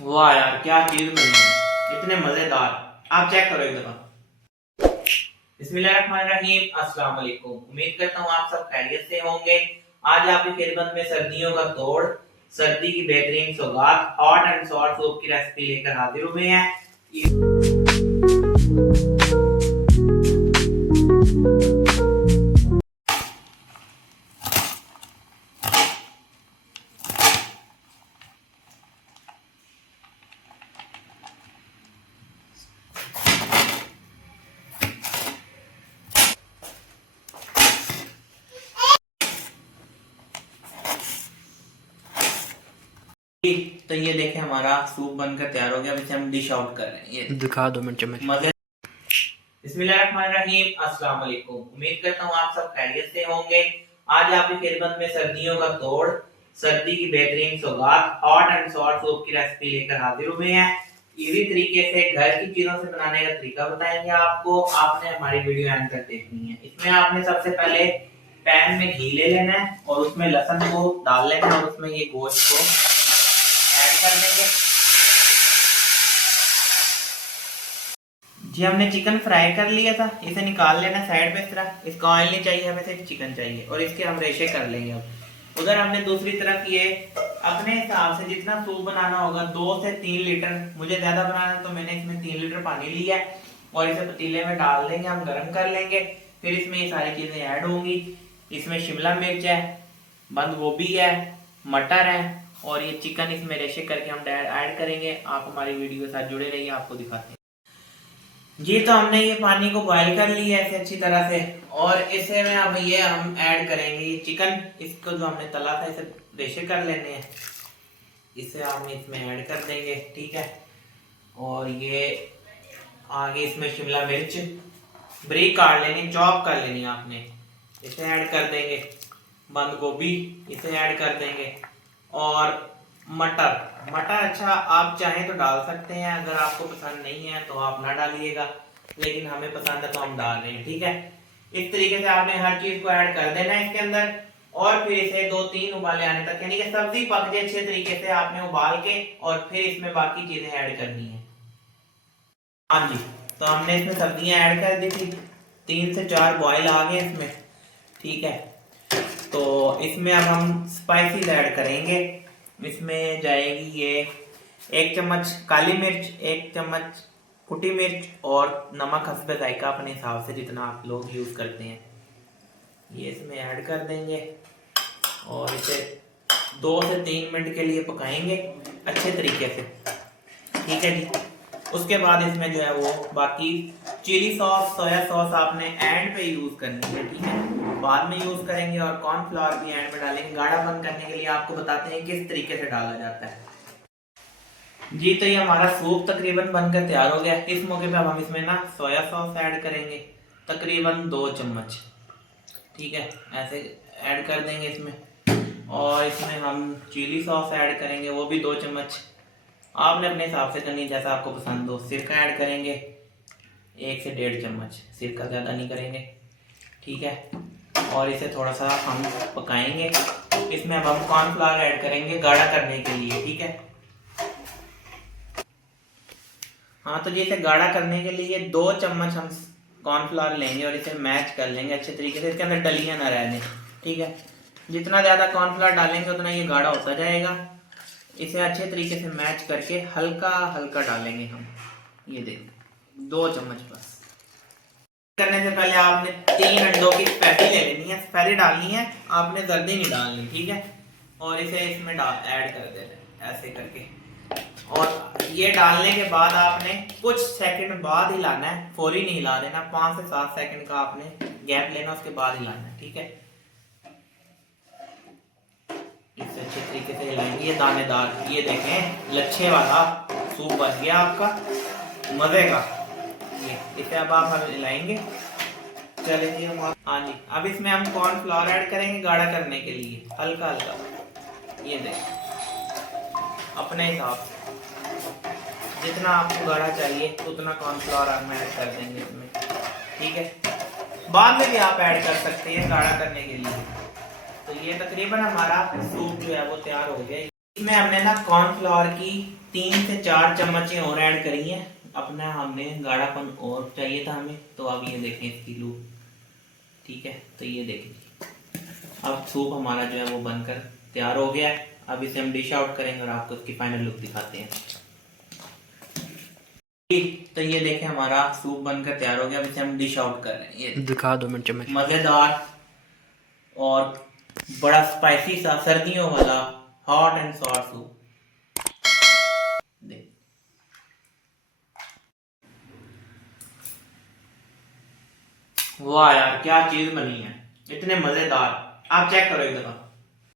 वाह यार, क्या चीज बनी है, इतने मजेदार। आप चेक करो एक दफा। बिस्मिल्लाहिर्रहमानिर्रहीम, अस्सलाम वालेकुम। उम्मीद करता हूँ आप सब खैरियत से होंगे। आज आपकी खिदमत में सर्दियों का तोड़, सर्दी की बेहतरीन सौगात, हॉट एंड सॉर सूप की रेसिपी लेकर हाजिर हुए हैं। तो ये देखें, हमारा सूप बनकर तैयार हो गया। अब इसे हम डिश आउट कर रहे हैं। ये दिखा दो मिनट चम्मच। मजे। बिस्मिल्लाहिर्रहमानिर्रहीम, अस्सलाम वालेकुम। उम्मीद करता हूँ आप सब खैरियत से होंगे। आज आपकी खिदमत में सर्दियों का तोड़, सर्दी की बेहतरीन सौगात, हॉट एंड सॉर सूप की रेसिपी लेकर हाजिर हुए हैं। इजी तरीके से घर की चीजों से बनाने का तरीका बताएंगे आपको। आपने हमारी वीडियो एंड तक देखनी है। इसमें आपने सबसे पहले पैन में घी ले लेना है और उसमें लहसुन को डाल लेना है और उसमें ये गोश्त को ऐड कर देंगे। जी, हमने चिकन फ्राई कर लिया था, इसे निकाल लेना साइड पे। इस तरह इसका ऑयल नहीं चाहिए हमें, सिर्फ चिकन चाहिए और इसके हम रेशे कर लेंगे। अब उधर हमने दूसरी तरफ ये अपने हिसाब से जितना सूप बनाना होगा, 2 से 3 लीटर, मुझे ज्यादा बनाना है तो मैंने इसमें 3 लीटर पानी लिया है और इसे पतीले में डाल देंगे, हम गर्म कर लेंगे। फिर इसमें ये सारी चीजें ऐड होंगी। इसमें शिमला मिर्च है, बंद गोभी है, मटर है और ये चिकन इसमें रेशे करके हम ऐड करेंगे। आप हमारी वीडियो के साथ जुड़े रहिए, आपको दिखाते हैं। जी, तो हमने ये पानी को बॉईल कर लिया है अच्छी तरह से और इसे में अब ये हम ऐड करेंगे ये चिकन। इसको जो हमने तला था इसे रेशे कर लेने हैं, इसे हम इसमें ऐड कर देंगे। ठीक है, और ये आगे इसमें शिमला मिर्च ब्रीक काट लेनी, चॉप कर लेनी आपने, इसे ऐड कर देंगे। बंद गोभी इसे ऐड कर देंगे और मटर अच्छा आप चाहें तो डाल सकते हैं, अगर आपको पसंद नहीं है तो आप ना डालिएगा, लेकिन हमें पसंद है तो हम डाल रहे हैं। ठीक है, इस तरीके से आपने हर चीज को ऐड कर देना है इसके अंदर और फिर इसे 2-3 उबाले आने तक, यानी कि सब्जी पक जाए अच्छे तरीके से, आपने उबाल के और फिर इसमें बाकी चीजें ऐड करनी है। हाँ जी, तो हमने इसमें सब्जियां ऐड कर दी थी, 3 से 4 बॉयल आ गए इसमें। ठीक है, तो इसमें अब हम स्पाइसेस ऐड करेंगे। इसमें जाएगी ये 1 चम्मच काली मिर्च, 1 चम्मच कुटी मिर्च और नमक हस्बे जायका, अपने हिसाब से जितना आप लोग यूज करते हैं ये इसमें ऐड कर देंगे और इसे 2 से 3 मिनट के लिए पकाएंगे अच्छे तरीके से। ठीक है जी, उसके बाद इसमें जो है वो बाकी चिली सॉस, सोया सॉस आपने एंड पे यूज करनी है। ठीक है, बाद में यूज करेंगे और कॉर्नफ्लावर भी एंड में डालेंगे। गाढ़ा बंद करने के लिए आपको बताते हैं किस तरीके से डाला जाता है। जी, तो ये हमारा सूप तकरीबन बनकर तैयार हो गया। इस मौके पे अब हम इसमें ना सोया सॉस ऐड करेंगे, तकरीबन 2 चम्मच। ठीक है, ऐसे ऐड कर देंगे इसमें और इसमें हम चिली सॉस ऐड करेंगे, वो भी 2 चम्मच। आपने अपने हिसाब से करनी जैसा आपको पसंद हो। सिरका ऐड करेंगे 1 से 1.5 चम्मच, सिरका ज़्यादा नहीं करेंगे। ठीक है, और इसे थोड़ा सा हम पकाएंगे। इसमें अब हम कॉर्नफ्लावर ऐड करेंगे गाढ़ा करने के लिए। ठीक है, हाँ, तो इसे गाढ़ा करने के लिए 2 चम्मच हम कॉर्नफ्लावर लेंगे और इसे मैच कर लेंगे अच्छे तरीके से, इसके अंदर डलियां ना रहने। ठीक है, जितना ज़्यादा कॉर्नफ्लावर डालेंगे उतना ये गाढ़ा होता जाएगा। इसे अच्छे तरीके से मैच करके हल्का हल्का डालेंगे हम। ये देखिए 2 चम्मच बस। करने से पहले आपने 3 अंडों की पैटी ले लेनी है, पैटी डालनी है आपने, जर्दी नहीं डालनी। ठीक है, और इसे इसमें ऐड कर देना ऐसे करके और ये डालने के बाद आपने कुछ सेकंड बाद हिलाना है, फौरी नहीं हिला देना। 5 से 7 सेकंड का आपने गैप लेना, उसके बाद हिलाना है। ठीक है, इसे अच्छे तरीके से हिलाएंगे। ये दानेदार, ये देखें लच्छे वाला सूप बन गया आपका मजे का। ये इसे अब आप हिलाएंगे। चलिए हाँ जी, अब इसमें हम कॉर्नफ्लावर ऐड करेंगे गाढ़ा करने के लिए, हल्का हल्का। ये देखें अपने हिसाब से जितना आपको गाढ़ा चाहिए उतना कॉर्नफ्लावर हम ऐड कर देंगे इसमें। ठीक है, बाद में भी आप ऐड कर सकते हैं गाढ़ा करने के लिए। तो ये तकरीबन हमारा सूप जो है वो तैयार हो गया। इसमें हमने ना कॉर्नफ्लावर की 3 से 4 चम्मचें और ऐड करी हैं। अपना हमने गाढ़ापन और चाहिए था हमें, तो अब ये देखें इसकी लुक। ठीक है, तो ये देखें अब सूप हमारा जो है वो बनकर तैयार हो गया है। अब इसे हम डिश आउट करेंगे और आपको इसकी फाइनल लुक दिखाते हैं। तो ये देखें हमारा सूप बनकर तैयार हो गया। अब इसे हम डिश आउट कर रहे हैं। ये दिखा दो मिनट चम्मच। मज़ेदार और बड़ा स्पाइसी सा सर्दियों वाला हॉट एंड सॉर सूप। देख वाह यार, क्या चीज बनी है, इतने मजेदार। आप चेक करो एक दफा।